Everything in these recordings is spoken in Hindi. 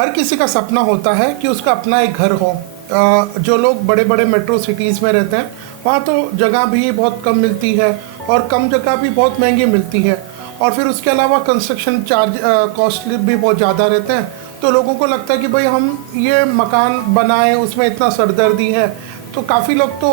हर किसी का सपना होता है कि उसका अपना एक घर हो। जो लोग बड़े बड़े मेट्रो सिटीज़ में रहते हैं वहाँ तो जगह भी बहुत कम मिलती है और कम जगह भी बहुत महंगी मिलती है, और फिर उसके अलावा कंस्ट्रक्शन चार्ज कॉस्टली भी बहुत ज़्यादा रहते हैं। तो लोगों को लगता है कि भाई हम ये मकान बनाएं, उसमें इतना सरदर्दी है। तो काफ़ी लोग तो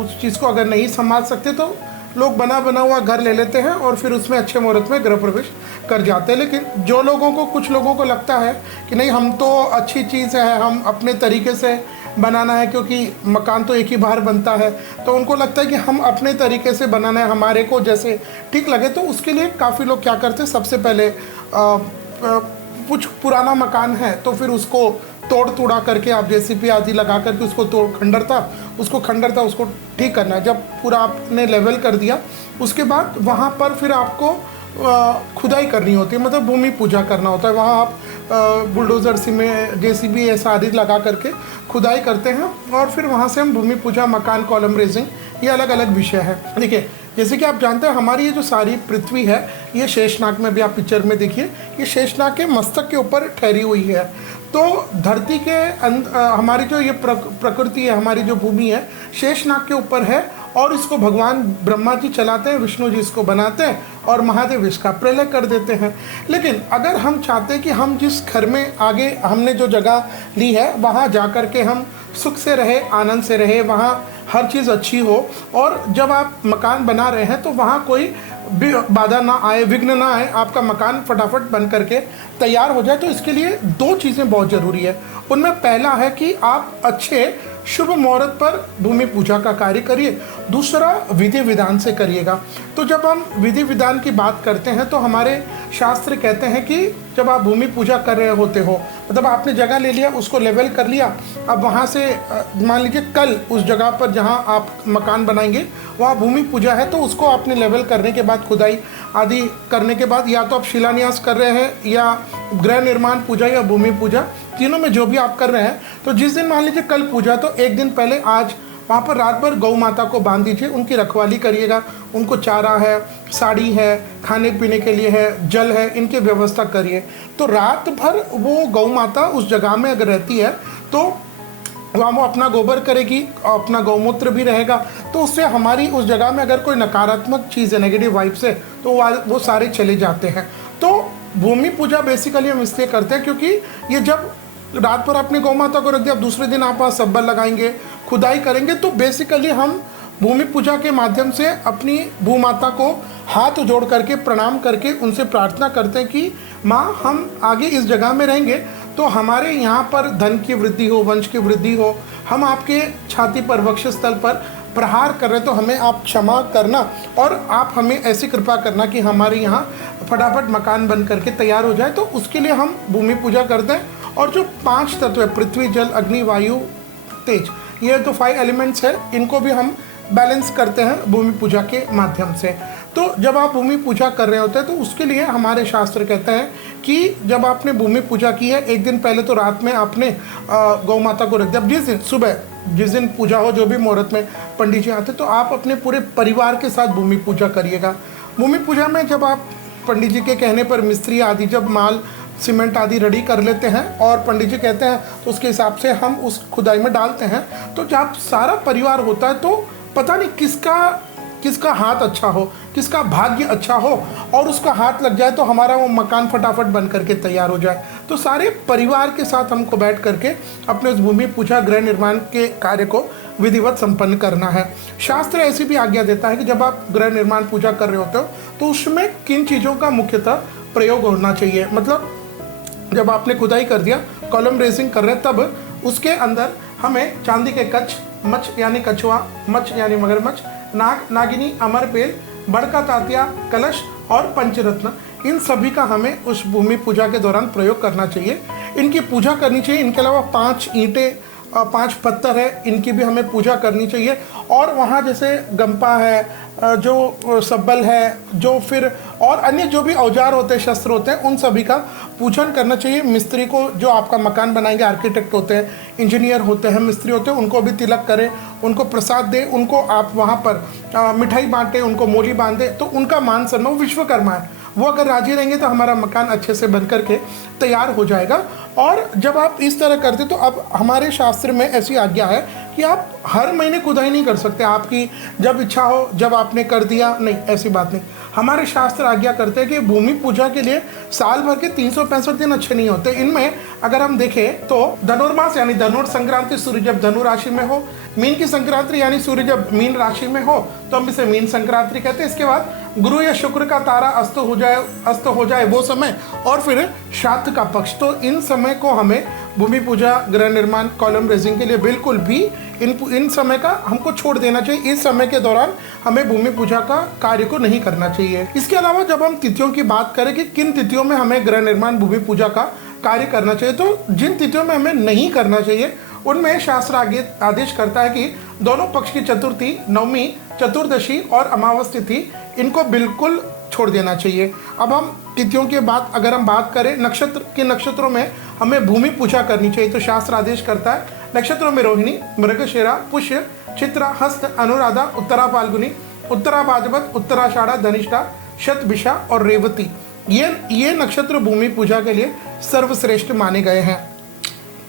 उस चीज़ को अगर नहीं संभाल सकते तो लोग बना हुआ घर ले लेते हैं और फिर उसमें अच्छे मुहूर्त में गृह प्रवेश कर जाते हैं। लेकिन कुछ लोगों को लगता है कि नहीं, हम तो अच्छी चीज़ है, हम अपने तरीके से बनाना है, क्योंकि मकान तो एक ही बार बनता है। तो उनको लगता है कि हम अपने तरीके से बनाना है, हमारे को जैसे ठीक लगे। तो उसके लिए काफ़ी लोग क्या करते हैं, सबसे पहले कुछ पुराना मकान है तो फिर उसको तोड़ तोड़ा करके आप जेसीबी आदि लगा करके उसको खंडरता उसको ठीक करना है। जब पूरा आपने लेवल कर दिया उसके बाद वहाँ पर फिर आपको खुदाई करनी होती है, मतलब भूमि पूजा करना होता है। वहाँ आप बुलडोज़र में जेसीबी ऐसा आदि लगा करके खुदाई करते हैं और फिर वहाँ से हम भूमि पूजा, मकान, कॉलम रेजिंग, ये अलग अलग विषय है। देखिए, जैसे कि आप जानते हैं हमारी ये जो सारी पृथ्वी है ये शेषनाग में भी आप पिक्चर में देखिए, ये शेषनाग के मस्तक के ऊपर ठहरी हुई है। तो धरती के हमारी जो ये प्रकृति है, हमारी जो भूमि है शेषनाग के ऊपर है, और इसको भगवान ब्रह्मा जी चलाते हैं, विष्णु जी इसको बनाते हैं और महादेव इसका प्रलय कर देते हैं। लेकिन अगर हम चाहते हैं कि हम जिस घर में आगे हमने जो जगह ली है वहाँ जा कर के हम सुख से रहे, आनंद से रहे, वहाँ हर चीज़ अच्छी हो, और जब आप मकान बना रहे हैं तो वहाँ कोई बाधा ना आए, विघ्न ना आए, आपका मकान फटाफट बन करके तैयार हो जाए। तो इसके लिए दो चीज़ें बहुत ज़रूरी है। उनमें पहला है कि आप अच्छे शुभ मुहूर्त पर भूमि पूजा का कार्य करिए, दूसरा विधि विधान से करिएगा। तो जब हम विधि विधान की बात करते हैं तो हमारे शास्त्र कहते हैं कि जब आप भूमि पूजा कर रहे होते हो, मतलब आपने जगह ले लिया, उसको लेवल कर लिया, अब वहाँ से मान लीजिए कल उस जगह पर जहाँ आप मकान बनाएंगे वहाँ भूमि पूजा है, तो उसको आपने लेवल करने के बाद, खुदाई आदि करने के बाद, या तो आप शिलान्यास कर रहे हैं या गृह निर्माण पूजा या भूमि पूजा, तीनों में जो भी आप कर रहे हैं, तो जिस दिन मान लीजिए कल पूजा, तो एक दिन पहले आज वहाँ पर रात भर गौ माता को बांध दीजिए, उनकी रखवाली करिएगा, उनको चारा है, साड़ी है, खाने पीने के लिए है, जल है, इनकी व्यवस्था करिए। तो रात भर वो गौ माता उस जगह में अगर रहती है तो वहाँ वो अपना गोबर करेगी, अपना गौमूत्र भी रहेगा, तो उससे हमारी उस जगह में अगर कोई नकारात्मक चीज़ है, नेगेटिव वाइब्स है, तो वो सारे चले जाते हैं। तो भूमि पूजा बेसिकली हम इसलिए करते हैं क्योंकि ये जब रात भर अपनी गौ माता को रख दिया, अब दूसरे दिन आप वहाँ सब्बर लगाएंगे, खुदाई करेंगे, तो बेसिकली हम भूमि पूजा के माध्यम से अपनी भूमाता को हाथ जोड़ करके प्रणाम करके उनसे प्रार्थना करते हैं कि माँ, हम आगे इस जगह में रहेंगे तो हमारे यहाँ पर धन की वृद्धि हो, वंश की वृद्धि हो, हम आपके छाती पर, वक्षस्थल पर प्रहार कर रहे तो हमें आप क्षमा करना, और आप हमें ऐसी कृपा करना कि हमारे यहाँ फटाफट मकान बन करके तैयार हो जाए। तो उसके लिए हम भूमि पूजा करते हैं। और जो 5 तत्व है, पृथ्वी, जल, अग्नि, वायु, तेज, ये जो 5 एलिमेंट्स है, इनको भी हम बैलेंस करते हैं भूमि पूजा के माध्यम से। तो जब आप भूमि पूजा कर रहे होते हैं तो उसके लिए हमारे शास्त्र कहते हैं कि जब आपने भूमि पूजा की है, एक दिन पहले तो रात में आपने गौ माता को रख दिया। जिस दिन सुबह, जिस दिन पूजा हो, जो भी मुहूर्त में पंडित जी आते, तो आप अपने पूरे परिवार के साथ भूमि पूजा करिएगा। भूमि पूजा में जब आप पंडित जी के कहने पर मिस्त्री आदि जब माल, सीमेंट आदि रेडी कर लेते हैं और पंडित जी कहते हैं तो उसके हिसाब से हम उस खुदाई में डालते हैं। तो जब सारा परिवार होता है तो पता नहीं किसका हाथ अच्छा हो, किसका भाग्य अच्छा हो, और उसका हाथ लग जाए तो हमारा वो मकान फटाफट बन करके तैयार हो जाए। तो सारे परिवार के साथ हमको बैठ करके अपने उस भूमि पूजा, गृह निर्माण के कार्य को विधिवत संपन्न करना है। शास्त्र ऐसी भी आज्ञा देता है कि जब आप गृह निर्माण पूजा कर रहे होते हो तो उसमें किन चीज़ों का मुख्यतः प्रयोग होना चाहिए। मतलब जब आपने खुदाई कर दिया, कॉलम रेजिंग कर रहे हैं, तब उसके अंदर हमें चांदी के कच्छ, मच यानी कछुआ, मच यानी मगरमच्छ, नाग, नागिनी, अमरपेल, बड़का तातिया, कलश और पंचरत्न, इन सभी का हमें उस भूमि पूजा के दौरान प्रयोग करना चाहिए। इनकी पूजा करनी चाहिए। इनके अलावा 5 ईंटें, 5 पत्थर है, इनकी भी हमें पूजा करनी चाहिए। और वहाँ जैसे गंपा है, जो सब्बल है, जो फिर और अन्य जो भी औजार होते हैं, शस्त्र होते हैं, उन सभी का पूजन करना चाहिए। मिस्त्री को, जो आपका मकान बनाएंगे, आर्किटेक्ट होते हैं, इंजीनियर होते हैं, मिस्त्री होते हैं, उनको भी तिलक करें, उनको प्रसाद दें, उनको आप वहाँ पर मिठाई बांटें, उनको मोली बांधें, तो उनका मान सम्मान, वो विश्वकर्मा है, वो अगर राजी रहेंगे तो हमारा मकान अच्छे से बन करके तैयार हो जाएगा। और जब आप इस तरह करते तो अब हमारे शास्त्र में ऐसी आज्ञा है कि आप हर महीने खुदाई नहीं कर सकते, आपकी जब इच्छा हो जब आपने कर दिया, नहीं, ऐसी बात नहीं। हमारे शास्त्र आज्ञा करते हैं कि भूमि पूजा के लिए साल भर के 365 दिन अच्छे नहीं होते। इनमें अगर हम देखें तो धनुर्मास यानी धनुर संक्रांति, सूर्य जब धनु राशि में हो, मीन की संक्रांति यानी सूर्य जब मीन राशि में हो तो हम इसे मीन संक्रांति कहते हैं। इसके बाद गुरु या शुक्र का तारा अस्त हो जाए वो समय, और फिर श्राद्ध का पक्ष। तो इन समय को हमें भूमि पूजा, गृह निर्माण, कॉलम रेजिंग के लिए बिल्कुल भी इन समय का हमको छोड़ देना चाहिए। इस समय के दौरान हमें भूमि पूजा का कार्य को नहीं करना चाहिए। इसके अलावा जब हम तिथियों की बात करें कि किन तिथियों में हमें गृह निर्माण, भूमि पूजा का कार्य करना चाहिए, तो जिन तिथियों में हमें नहीं करना चाहिए उनमें शास्त्र आदेश करता है कि दोनों पक्ष की चतुर्थी, नवमी, चतुर्दशी और अमावस तिथि, इनको बिल्कुल छोड़ देना चाहिए। अब हम तिथियों के बाद अगर हम बात करें नक्षत्रों में हमें भूमि पूजा करनी चाहिए, तो शास्त्र आदेश करता है नक्षत्रों में रोहिणी, मृगशिरा, पुष्य, चित्रा, हस्त, अनुराधा, उत्तरा फाल्गुनी, उत्तरा भाद्रपद, उत्तराषाढ़ा, धनिष्ठा, शतभिषा और रेवती, ये नक्षत्र भूमि पूजा के लिए सर्वश्रेष्ठ माने गए हैं।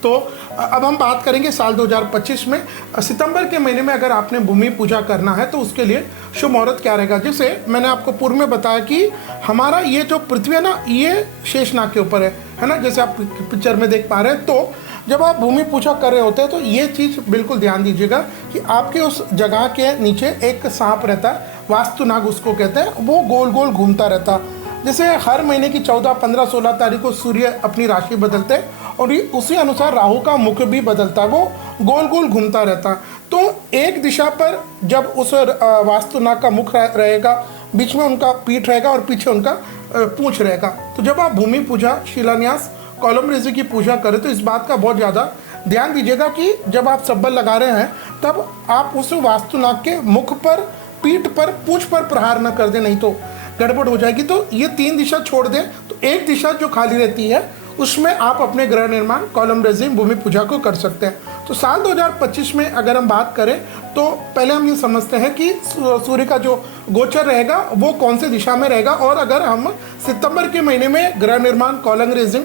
तो अब हम बात करेंगे साल 2025 में सितंबर के महीने में अगर आपने भूमि पूजा करना है तो उसके लिए शुभ मुहूर्त क्या रहेगा। जैसे मैंने आपको पूर्व में बताया कि हमारा ये जो पृथ्वी है ना, ये शेषनाग के ऊपर है ना, जैसे आप पिक्चर में देख पा रहे हैं। तो जब आप भूमि पूजा कर रहे होते हैं तो ये चीज़ बिल्कुल ध्यान दीजिएगा कि आपके उस जगह के नीचे एक सांप रहता है, वास्तुनाग उसको कहते हैं, वो गोल गोल घूमता रहता है। जैसे हर महीने की 14, 15, 16 तारीख को सूर्य अपनी राशि बदलते हैं और उसी अनुसार राहु का मुख भी बदलता है, वो गोल गोल घूमता रहता है। तो एक दिशा पर जब उस वास्तुनाग का मुख रहेगा, बीच में उनका पीठ रहेगा और पीछे उनका पूंछ रहेगा। तो जब आप भूमि पूजा, शिलान्यास, कॉलम रेजी की पूजा करें तो इस बात का बहुत ज़्यादा ध्यान दीजिएगा कि जब आप सब्बल लगा रहे हैं तब आप उस वास्तुनाग के मुख पर, पीठ पर, पूंछ पर प्रहार न कर दें, नहीं तो गड़बड़ हो जाएगी। तो ये 3 दिशा छोड़ दें, तो एक दिशा जो खाली रहती है उसमें आप अपने गृह निर्माण, कॉलम रेजिंग, भूमि पूजा को कर सकते हैं। तो साल 2025 में अगर हम बात करें तो पहले हम ये समझते हैं कि सूर्य का जो गोचर रहेगा वो कौन सी दिशा में रहेगा, और अगर हम सितंबर के महीने में गृह निर्माण, कॉलम रेजिंग,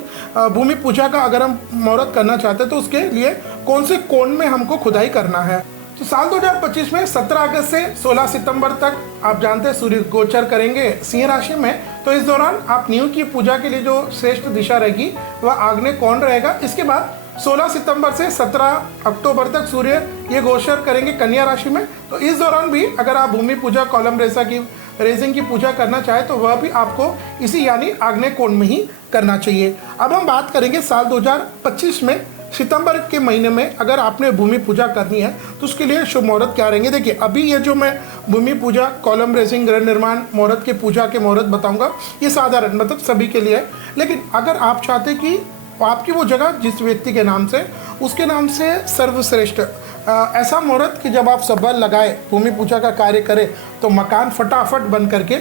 भूमि पूजा का अगर हम मुहूर्त करना चाहते हैं तो उसके लिए कौन से कोण में हमको खुदाई करना है। तो साल 2025 में 17 अगस्त से 16 सितंबर तक आप जानते हैं सूर्य गोचर करेंगे सिंह राशि में। तो इस दौरान आप नींव की पूजा के लिए जो श्रेष्ठ दिशा रहेगी वह आग्नेय कोण रहेगा। इसके बाद 16 सितंबर से 17 अक्टूबर तक सूर्य ये गोचर करेंगे कन्या राशि में। तो इस दौरान भी अगर आप भूमि पूजा, कॉलम रेजिंग की पूजा करना चाहें तो वह भी आपको इसी यानी आग्नेय कोण में ही करना चाहिए। अब हम बात करेंगे साल 2025 में सितंबर के महीने में अगर आपने भूमि पूजा करनी है तो उसके लिए शुभ मुहूर्त क्या रहेंगे। देखिए, अभी ये जो मैं भूमि पूजा, कॉलम रेजिंग, गृह निर्माण मुहूर्त के पूजा के मुहूर्त बताऊंगा ये साधारण मतलब सभी के लिए है। लेकिन अगर आप चाहते कि आपकी वो जगह जिस व्यक्ति के नाम से, उसके नाम से सर्वश्रेष्ठ ऐसा मुहूर्त कि जब आप सब्बल लगाए, भूमि पूजा का कार्य करें तो मकान फटाफट बन करके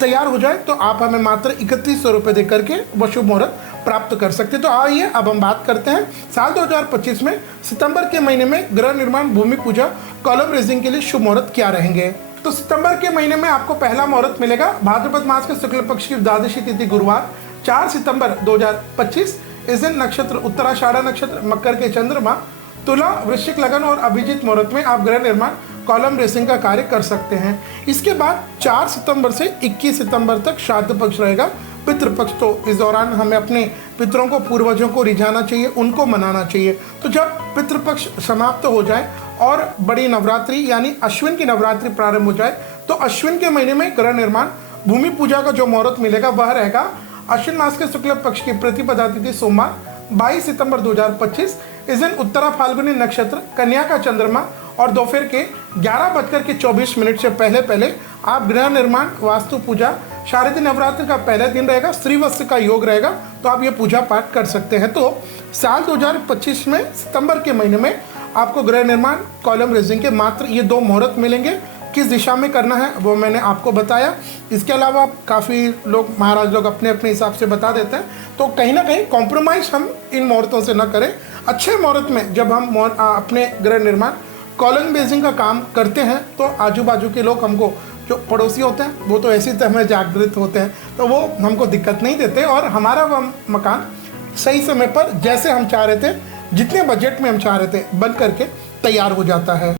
तैयार हो जाए, तो आप हमें मात्र 3100 रुपये दे करके वह शुभ मुहूर्त प्राप्त कर सकते हैं। तो आइए अब हम बात करते हैं साल 2025 में सितंबर के महीने में गृह निर्माण, भूमि पूजा, कॉलम रेजिंग के लिए शुभ मुहूर्त क्या रहेंगे। तो सितंबर के महीने में आपको पहला मुहूर्त मिलेगा भाद्रपद मास के शुक्ल पक्ष की द्वादशी तिथि गुरुवार 4 सितंबर 2025। इस दिन नक्षत्र उत्तराषाढ़ा नक्षत्र, मकर के चंद्रमा, तुला, वृश्चिक लगन और अभिजीत मुहूर्त में आप गृह निर्माण, कॉलम रेसिंग का कार्य कर सकते हैं। इसके बाद 4 सितंबर से 21 सितंबर तक श्राद्ध पक्ष रहेगा, पितृपक्ष। तो इस दौरान हमें अपने पितरों को, पूर्वजों को रिझाना चाहिए, उनको मनाना चाहिए। तो जब पितृपक्ष समाप्त हो जाए और बड़ी नवरात्रि यानी अश्विन की नवरात्रि प्रारंभ हो जाए तो अश्विन के महीने में गृह निर्माण, भूमि पूजा का जो मुहूर्त मिलेगा वह रहेगा अश्विन मास के शुक्ल पक्ष की प्रतिपदा तिथि सोमवार 22 सितंबर 2025। इस दिन उत्तरा फाल्गुनी नक्षत्र, कन्या का चंद्रमा और दोपहर के 11:24 से पहले आप गृह निर्माण, वास्तु पूजा, शारदीय नवरात्र का पहला दिन रहेगा, श्रीवत्स का योग रहेगा, तो आप ये पूजा पाठ कर सकते हैं। तो साल 2025 में सितंबर के महीने में आपको गृह निर्माण, कॉलम रेजिंग के मात्र ये 2 मुहूर्त मिलेंगे। किस दिशा में करना है वो मैंने आपको बताया। इसके अलावा काफ़ी लोग, महाराज लोग अपने अपने हिसाब से बता देते हैं, तो कहीं ना कहीं कॉम्प्रोमाइज़ हम इन मुहूर्तों से न करें। अच्छे मुहूर्त में जब हम अपने गृह निर्माण, कॉलम रेजिंग का काम करते हैं तो आजू बाजू के लोग, हमको जो पड़ोसी होते हैं वो तो ऐसी तरह जागृत होते हैं, तो वो हमको दिक्कत नहीं देते और हमारा वह मकान सही समय पर जैसे हम चाह रहे थे, जितने बजट में हम चाह रहे थे, बन करके तैयार हो जाता है।